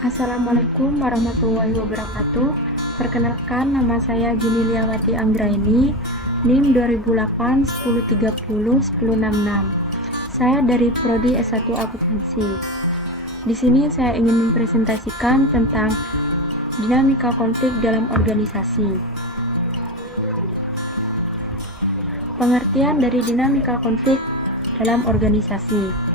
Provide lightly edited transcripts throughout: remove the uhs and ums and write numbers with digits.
Assalamualaikum warahmatullahi wabarakatuh. Perkenalkan, nama saya Juni Liawati Anggraini, NIM 2008 1030 1066. Saya dari Prodi S1 Akuntansi. Di sini saya ingin mempresentasikan tentang dinamika konflik dalam organisasi. Pengertian dari dinamika konflik dalam organisasi.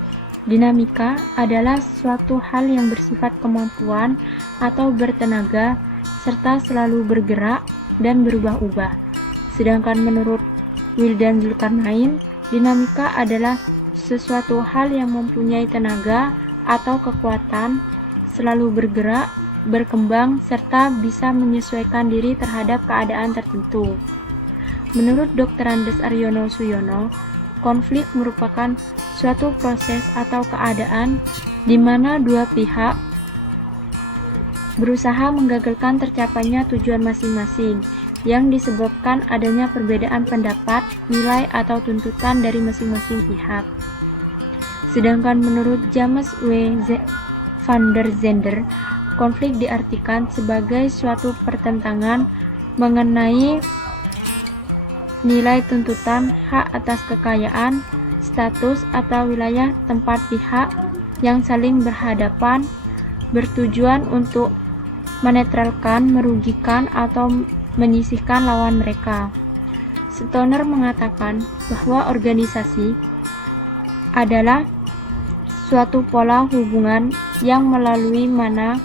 Dinamika adalah suatu hal yang bersifat kemampuan atau bertenaga serta selalu bergerak dan berubah-ubah. Sedangkan menurut Wildan Zulkarnain, dinamika adalah sesuatu hal yang mempunyai tenaga atau kekuatan, selalu bergerak, berkembang, serta bisa menyesuaikan diri terhadap keadaan tertentu. Menurut Dr. Andes Aryono Suyono, konflik merupakan suatu proses atau keadaan di mana dua pihak berusaha menggagalkan tercapainya tujuan masing-masing yang disebabkan adanya perbedaan pendapat, nilai, atau tuntutan dari masing-masing pihak. Sedangkan menurut James W. van der Zender, konflik diartikan sebagai suatu pertentangan mengenai nilai tuntutan, hak atas kekayaan, status, atau wilayah tempat pihak yang saling berhadapan bertujuan untuk menetralkan, merugikan, atau menyisihkan lawan mereka. Stoner mengatakan bahwa organisasi adalah suatu pola hubungan yang melalui mana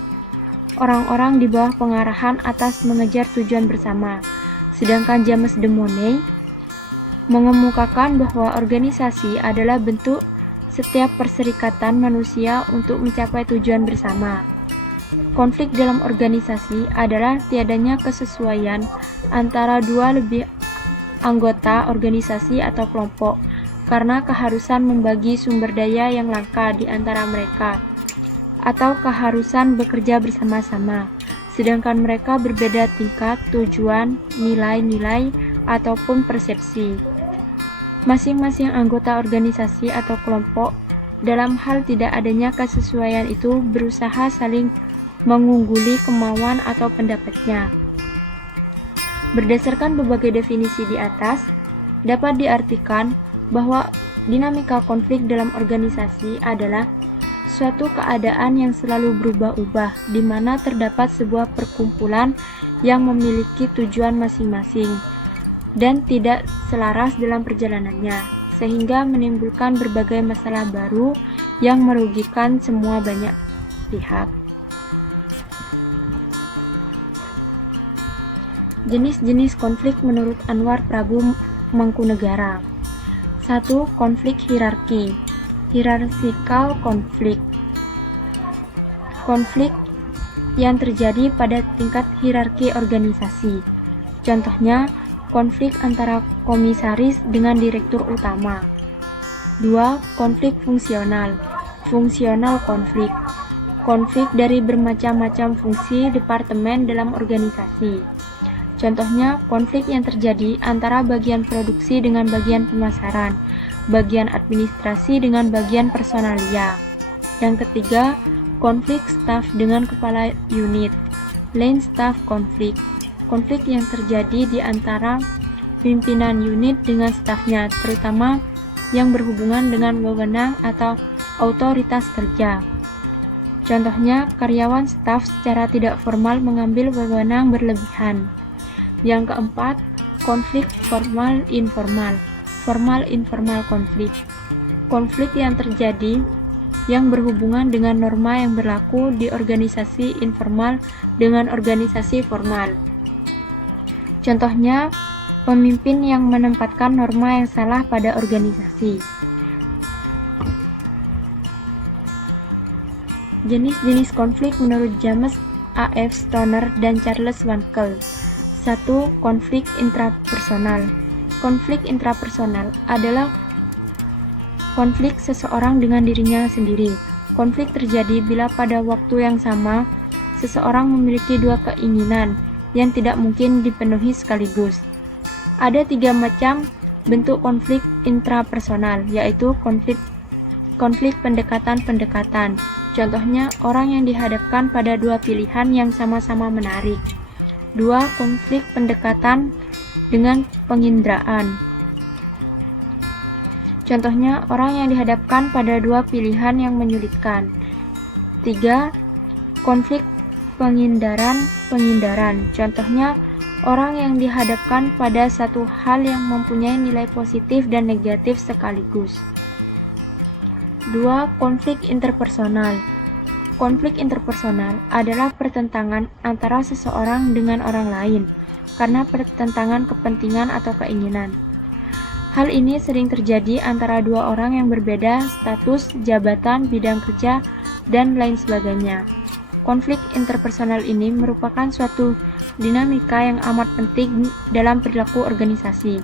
orang-orang di bawah pengarahan atas mengejar tujuan bersama. Sedangkan James de Monnet mengemukakan bahwa organisasi adalah bentuk setiap perserikatan manusia untuk mencapai tujuan bersama. Konflik dalam organisasi adalah tiadanya kesesuaian antara dua lebih anggota organisasi atau kelompok karena keharusan membagi sumber daya yang langka di antara mereka atau keharusan bekerja bersama-sama. Sedangkan mereka berbeda tingkat, tujuan, nilai-nilai, ataupun persepsi. Masing-masing anggota organisasi atau kelompok dalam hal tidak adanya kesesuaian itu berusaha saling mengungguli kemauan atau pendapatnya. Berdasarkan berbagai definisi di atas, dapat diartikan bahwa dinamika konflik dalam organisasi adalah suatu keadaan yang selalu berubah-ubah, di mana terdapat sebuah perkumpulan yang memiliki tujuan masing-masing dan tidak selaras dalam perjalanannya, sehingga menimbulkan berbagai masalah baru yang merugikan semua banyak pihak. Jenis-jenis konflik menurut Anwar Prabu Mangkunegara. 1. Konflik hierarki. Hierarchical konflik. Konflik yang terjadi pada tingkat hierarki organisasi. Contohnya, konflik antara komisaris dengan direktur utama. 2. Konflik fungsional. Fungsional konflik. Konflik dari bermacam-macam fungsi departemen dalam organisasi. Contohnya, konflik yang terjadi antara bagian produksi dengan bagian pemasaran, bagian administrasi dengan bagian personalia. Yang ketiga, konflik staf dengan kepala unit. Line staff konflik. Konflik yang terjadi di antara pimpinan unit dengan stafnya, terutama yang berhubungan dengan wewenang atau otoritas kerja. Contohnya, karyawan staf secara tidak formal mengambil wewenang berlebihan. Yang keempat, konflik formal-informal. Formal-informal konflik. Konflik yang terjadi yang berhubungan dengan norma yang berlaku di organisasi informal dengan organisasi formal. Contohnya, pemimpin yang menempatkan norma yang salah pada organisasi. Jenis-jenis konflik menurut James A. F. Stoner dan Charles Wankel. 1. Konflik intrapersonal. Konflik intrapersonal adalah konflik seseorang dengan dirinya sendiri. Konflik terjadi bila pada waktu yang sama, seseorang memiliki dua keinginan yang tidak mungkin dipenuhi sekaligus. Ada 3 macam bentuk konflik intrapersonal, yaitu konflik pendekatan-pendekatan, Contohnya, orang yang dihadapkan pada dua pilihan yang sama-sama menarik. 2. Konflik pendekatan dengan penginderaan. Contohnya, orang yang dihadapkan pada dua pilihan yang menyulitkan. 3. Konflik penghindaran. Contohnya, orang yang dihadapkan pada satu hal yang mempunyai nilai positif dan negatif sekaligus. 2. Konflik interpersonal. Konflik interpersonal adalah pertentangan antara seseorang dengan orang lain karena pertentangan kepentingan atau keinginan. Hal ini sering terjadi antara dua orang yang berbeda status, jabatan, bidang kerja, dan lain sebagainya. Konflik interpersonal ini merupakan suatu dinamika yang amat penting dalam perilaku organisasi.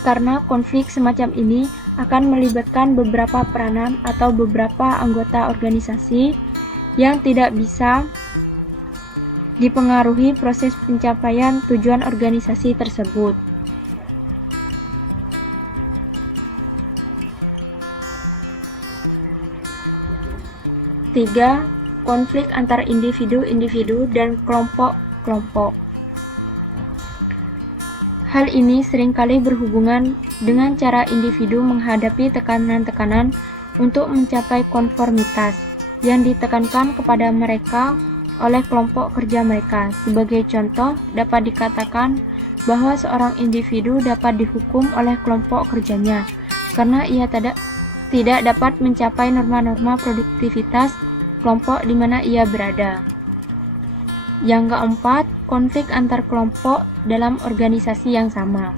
Karena konflik semacam ini akan melibatkan beberapa peranan atau beberapa anggota organisasi yang tidak bisa dipengaruhi proses pencapaian tujuan organisasi tersebut. Tiga, konflik antar individu-individu dan kelompok-kelompok. Hal ini seringkali berhubungan dengan cara individu menghadapi tekanan-tekanan untuk mencapai konformitas yang ditekankan kepada mereka oleh kelompok kerja mereka. Sebagai contoh, dapat dikatakan bahwa seorang individu dapat dihukum oleh kelompok kerjanya karena ia tidak dapat mencapai norma-norma produktivitas kelompok di mana ia berada. Yang keempat, konflik antar kelompok dalam organisasi yang sama.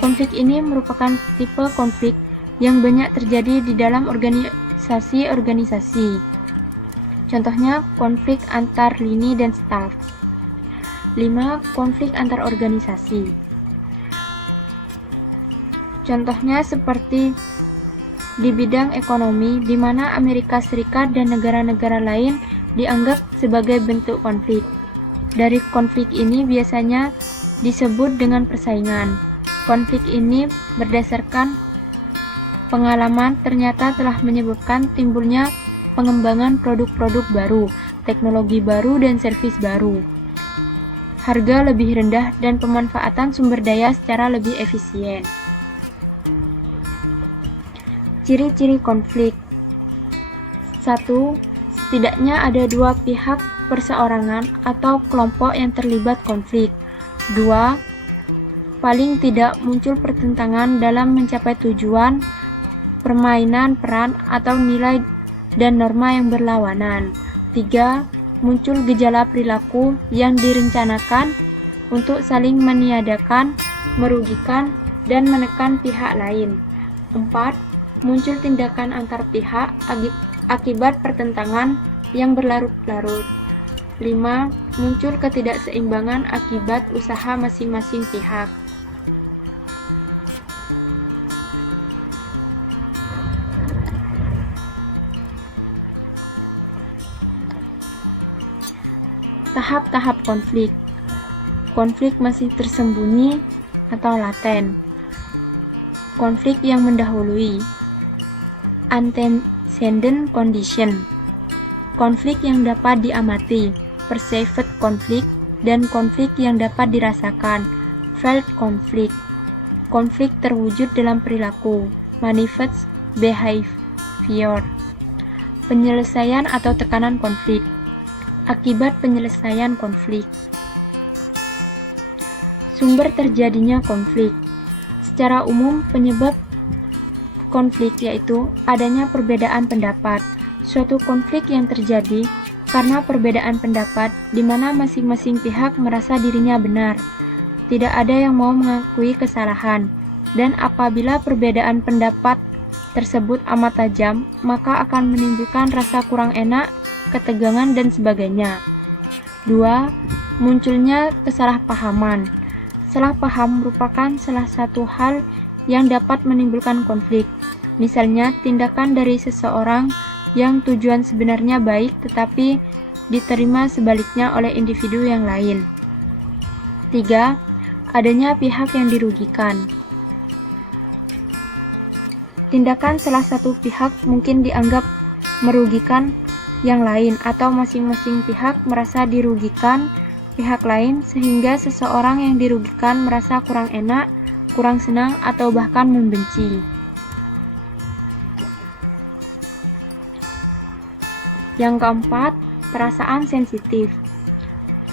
Konflik ini merupakan tipe konflik yang banyak terjadi di dalam organisasi-organisasi. Contohnya, konflik antar lini dan staf. 5. Konflik antar organisasi. Contohnya seperti di bidang ekonomi, di mana Amerika Serikat dan negara-negara lain dianggap sebagai bentuk konflik. Dari konflik ini biasanya disebut dengan persaingan. Konflik ini berdasarkan pengalaman ternyata telah menyebabkan timbulnya pengembangan produk-produk baru, teknologi baru dan servis baru, harga lebih rendah dan pemanfaatan sumber daya secara lebih efisien. Ciri-ciri konflik. 1. Setidaknya ada dua pihak perseorangan atau kelompok yang terlibat konflik. 2. Paling tidak muncul pertentangan dalam mencapai tujuan, permainan peran atau nilai dan norma yang berlawanan. 3. Muncul gejala perilaku yang direncanakan untuk saling meniadakan, merugikan, dan menekan pihak lain. 4. Muncul tindakan antar pihak akibat pertentangan yang berlarut-larut. 5. Muncul ketidakseimbangan akibat usaha masing-masing pihak. Tahap-tahap konflik. Konflik masih tersembunyi atau laten. Konflik yang mendahului. Antecedent condition. Konflik yang dapat diamati, perceived konflik, dan konflik yang dapat dirasakan, felt konflik. Konflik terwujud dalam perilaku, manifest behavior. Penyelesaian atau tekanan konflik. Akibat penyelesaian konflik. Sumber terjadinya konflik. Secara umum, penyebab konflik yaitu adanya perbedaan pendapat. Suatu konflik yang terjadi karena perbedaan pendapat di mana masing-masing pihak merasa dirinya benar. Tidak ada yang mau mengakui kesalahan. Dan apabila perbedaan pendapat tersebut amat tajam, maka akan menimbulkan rasa kurang enak, ketegangan, dan sebagainya. 2. Munculnya kesalahpahaman. Salah paham merupakan salah satu hal yang dapat menimbulkan konflik. Misalnya, tindakan dari seseorang yang tujuan sebenarnya baik tetapi diterima sebaliknya oleh individu yang lain. 3. Adanya pihak yang dirugikan. Tindakan salah satu pihak mungkin dianggap merugikan yang lain, atau masing-masing pihak merasa dirugikan pihak lain sehingga seseorang yang dirugikan merasa kurang enak, kurang senang, atau bahkan membenci. Yang keempat, perasaan sensitif.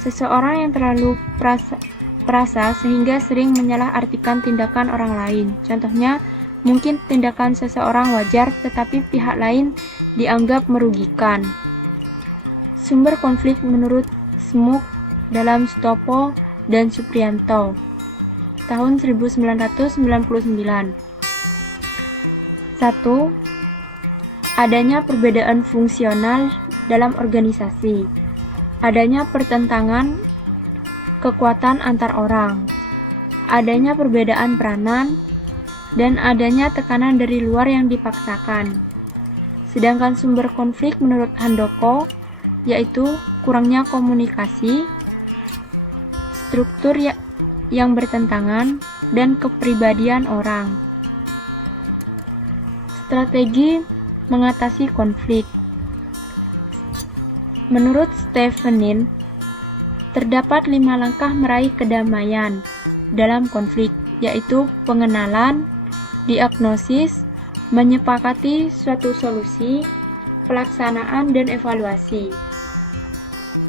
Seseorang yang terlalu perasa sehingga sering menyalahartikan tindakan orang lain. Contohnya, mungkin tindakan seseorang wajar tetapi pihak lain dianggap merugikan. Sumber konflik menurut Smook dalam Stopo dan Supriyanto tahun 1999. 1. Adanya perbedaan fungsional dalam organisasi. Adanya pertentangan kekuatan antar orang. Adanya perbedaan peranan dan adanya tekanan dari luar yang dipaksakan. Sedangkan sumber konflik menurut Handoko yaitu kurangnya komunikasi, struktur yang bertentangan, dan kepribadian orang. Strategi mengatasi konflik. Menurut Stefanin, terdapat 5 langkah meraih kedamaian dalam konflik, yaitu pengenalan, diagnosis, menyepakati suatu solusi, pelaksanaan, dan evaluasi.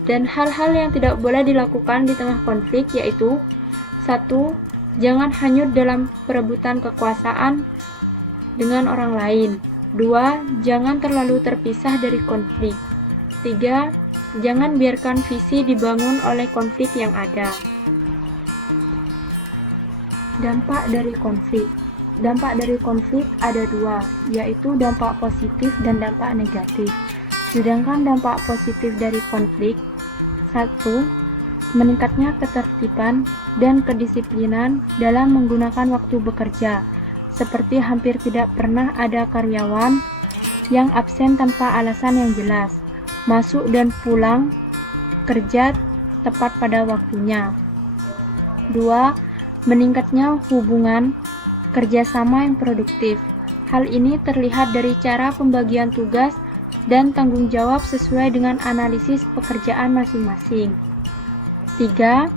Dan hal-hal yang tidak boleh dilakukan di tengah konflik yaitu 1. Jangan hanyut dalam perebutan kekuasaan dengan orang lain. 2. Jangan terlalu terpisah dari konflik. 3. Jangan biarkan visi dibangun oleh konflik yang ada. Dampak dari konflik. Dampak dari konflik ada 2, yaitu dampak positif dan dampak negatif. Sedangkan dampak positif dari konflik 1. Meningkatnya ketertiban dan kedisiplinan dalam menggunakan waktu bekerja, seperti hampir tidak pernah ada karyawan yang absen tanpa alasan yang jelas, masuk dan pulang kerja tepat pada waktunya. 2. Meningkatnya hubungan kerjasama yang produktif. Hal ini terlihat dari cara pembagian tugas dan tanggung jawab sesuai dengan analisis pekerjaan masing-masing. 3.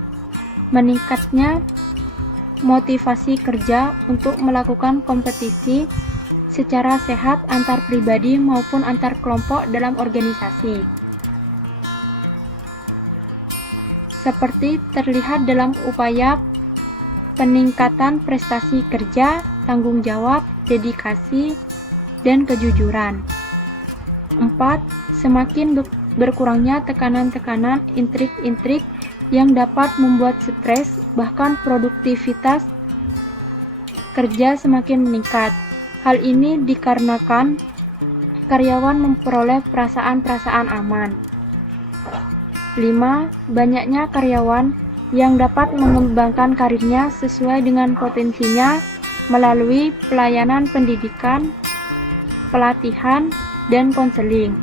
Meningkatnya motivasi kerja untuk melakukan kompetisi secara sehat antar pribadi maupun antar kelompok dalam organisasi. Seperti terlihat dalam upaya peningkatan prestasi kerja, tanggung jawab, dedikasi, dan kejujuran. 4. Semakin berkurangnya tekanan-tekanan, intrik-intrik yang dapat membuat stres, bahkan produktivitas kerja semakin meningkat. Hal ini dikarenakan karyawan memperoleh perasaan-perasaan aman. 5. Banyaknya karyawan yang dapat mengembangkan karirnya sesuai dengan potensinya melalui pelayanan pendidikan, pelatihan, dan konseling.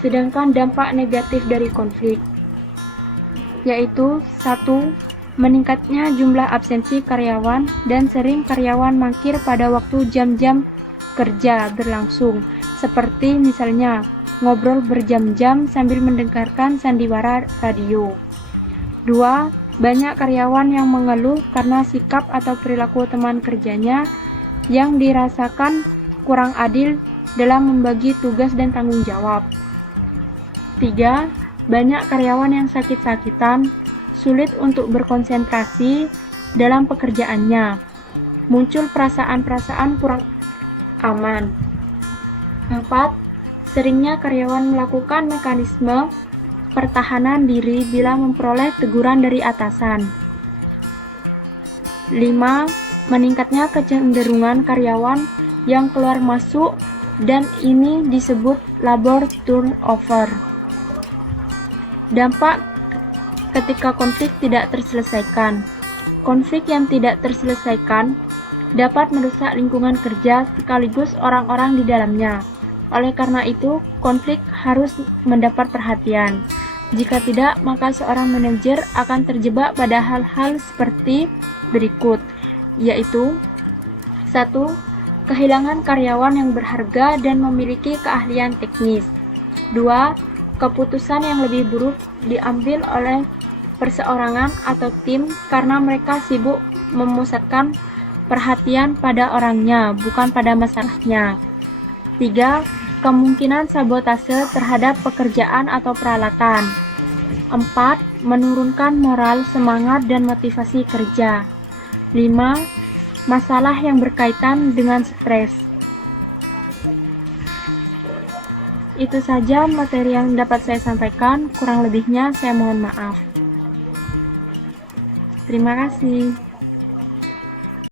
Sedangkan dampak negatif dari konflik yaitu 1. Meningkatnya jumlah absensi karyawan dan sering karyawan mangkir pada waktu jam-jam kerja berlangsung, seperti misalnya ngobrol berjam-jam sambil mendengarkan sandiwara radio. 2. Banyak karyawan yang mengeluh karena sikap atau perilaku teman kerjanya yang dirasakan kurang adil dalam membagi tugas dan tanggung jawab. 3. Banyak karyawan yang sakit-sakitan, sulit untuk berkonsentrasi dalam pekerjaannya, muncul perasaan-perasaan kurang aman. 4. Seringnya karyawan melakukan mekanisme pertahanan diri bila memperoleh teguran dari atasan. 5. Meningkatnya kecenderungan karyawan yang keluar masuk dan ini disebut labor turnover. Dampak ketika konflik tidak terselesaikan. Konflik yang tidak terselesaikan dapat merusak lingkungan kerja sekaligus orang-orang di dalamnya. Oleh karena itu, konflik harus mendapat perhatian. Jika tidak, maka seorang manajer akan terjebak pada hal-hal seperti berikut, yaitu 1. Kehilangan karyawan yang berharga dan memiliki keahlian teknis. 2. Keputusan yang lebih buruk diambil oleh perseorangan atau tim karena mereka sibuk memusatkan perhatian pada orangnya, bukan pada masalahnya. 3. Kemungkinan sabotase terhadap pekerjaan atau peralatan. 4. Menurunkan moral, semangat, dan motivasi kerja. 5. Masalah yang berkaitan dengan stres. Itu saja materi yang dapat saya sampaikan, kurang lebihnya saya mohon maaf. Terima kasih.